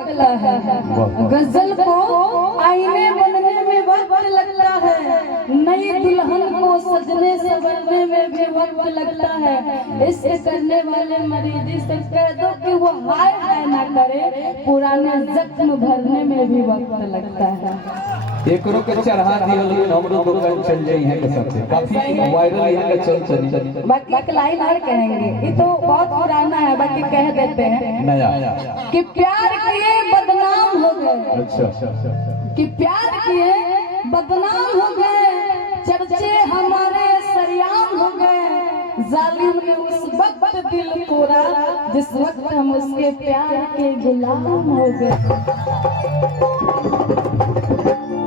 लगता है, गजल को आईने बनने में वक्त लगता है, नई दुल्हन को सजने संवरने में भी वक्त लगता है। इससे करने वाले मरीजी से कह दो कि वो हाय हाय ना करे, पुराने जख्म भरने में भी वक्त लगता है। एकरो के चढ़ा दियो लेकिन हमरो दुकान चल जाई है कसम से काफी वायरल है का चल चली। बाकी एक लाइन और कहेंगे, ये तो बहुत पुराना है, बाकी कह देते हैं नया कि प्यार किए बदनाम हो गए। अच्छा कि प्यार किए बदनाम हो गए, चर्चे हमारे सरियाम हो गए, जालिम ने उस वक्त दिल तोड़ा जिस वक्त हम उसके प्यार के गुलाम हो गए।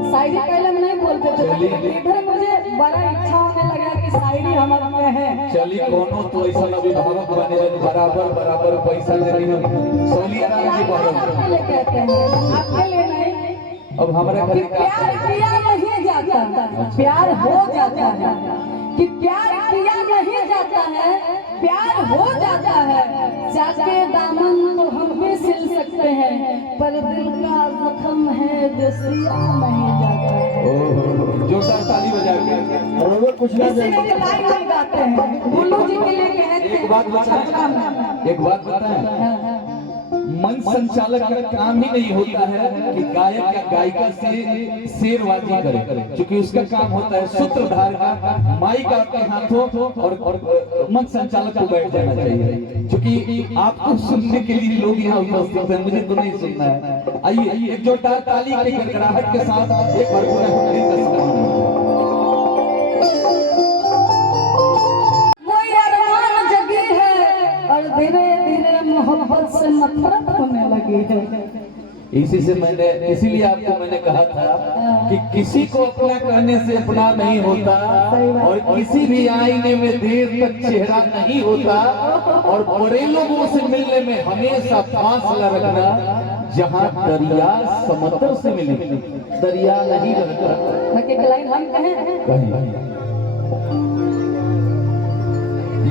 शायरी पहले हम नहीं बोलते थे, इधर मुझे बड़ा इच्छा होने लगा कि शायरी हमारा में है। चली कोनो तो ऐसा अभिभावक बने बराबर बराबर पैसा देनी हो सोलिया राम जी आपके लिए कहते हैं, आपके लिए नहीं। अब हमारे घर प्यार किया नहीं जाता, प्यार हो जाता है। कि प्यार किया नहीं जाता है, प्यार हो जाता है। जाके दामन तो हम भी सिल सकते हैं, पर दिल का जख्म है जो सिया नहीं जाता है। जोरदार ताली बजा के कुछ ना लाइन गाते हैं, गुल्लू जी के लिए कहते हैं। एक बात बताएं, मंच संचालक का काम ही नहीं होता है कि गायक या गायिका से शेरबाजी करे, क्योंकि उसका काम होता है सूत्रधार का माइक आपके हाथों और मंच संचालक को बैठ जाना चाहिए, क्योंकि आपको सुनने के लिए लोग यहाँ उपस्थित हैं, मुझे तो नहीं सुनना है। आइए एक जोरदार ताली की गड़गड़ाहट के साथ एक बार मोहब्बत से नफरत होने लगी है। इसी से मैंने इसीलिए आपको मैंने कहा था कि किसी को अपना कहने से अपना नहीं होता, और किसी भी आईने में देर तक चेहरा नहीं होता, और बड़े लोगों से मिलने में हमेशा फासला रखना। जहाँ दरिया समुद्र से मिले दरिया नहीं रहता। लाइन हम कहें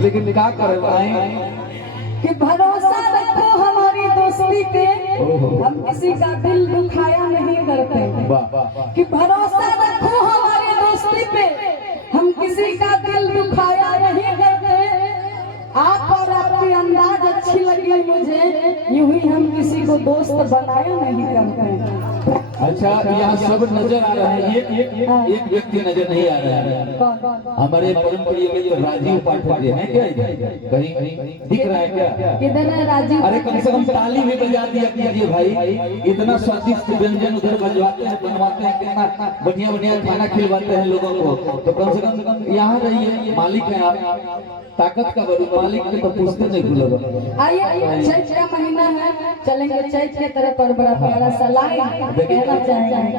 लेकिन क्या करवाएं कि भरोसा रखो हमारी दोस्ती पे, हम किसी का दिल दुखाया नहीं करते। कि भरोसा रखो हमारी दोस्ती पे, हम किसी का दिल दुखाया नहीं करते। आप और आपकी अंदाज अच्छी लगी मुझे, यूं ही हम किसी को दोस्त बनाया नहीं करते। अच्छा, यहाँ सब नजर आ रहा है, एक व्यक्ति नजर नहीं आ रहा है। हमारे परम प्रिय मित्र राजीव पाठक जी हैं क्या? कहीं दिख रहा है क्या? किधर है राजीव? अरे कम से कम ताली भी बजा दिया कीजिए भाई। इतना स्वादिष्ट व्यंजन उधर बजवाते हैं, बनवाते हैं, कितना बढ़िया बढ़िया खाना खिलवाते हैं लोगों को, तो कम से कम यहाँ रहिए। मालिक है आप, ताकत का बड़ू मालिक के तो पूछते नहीं भूलेगा। आइए, चैत का महीना है, चलेंगे चैत के तरफ और बड़ा प्यारा सा लाइन कहना चाहेंगे।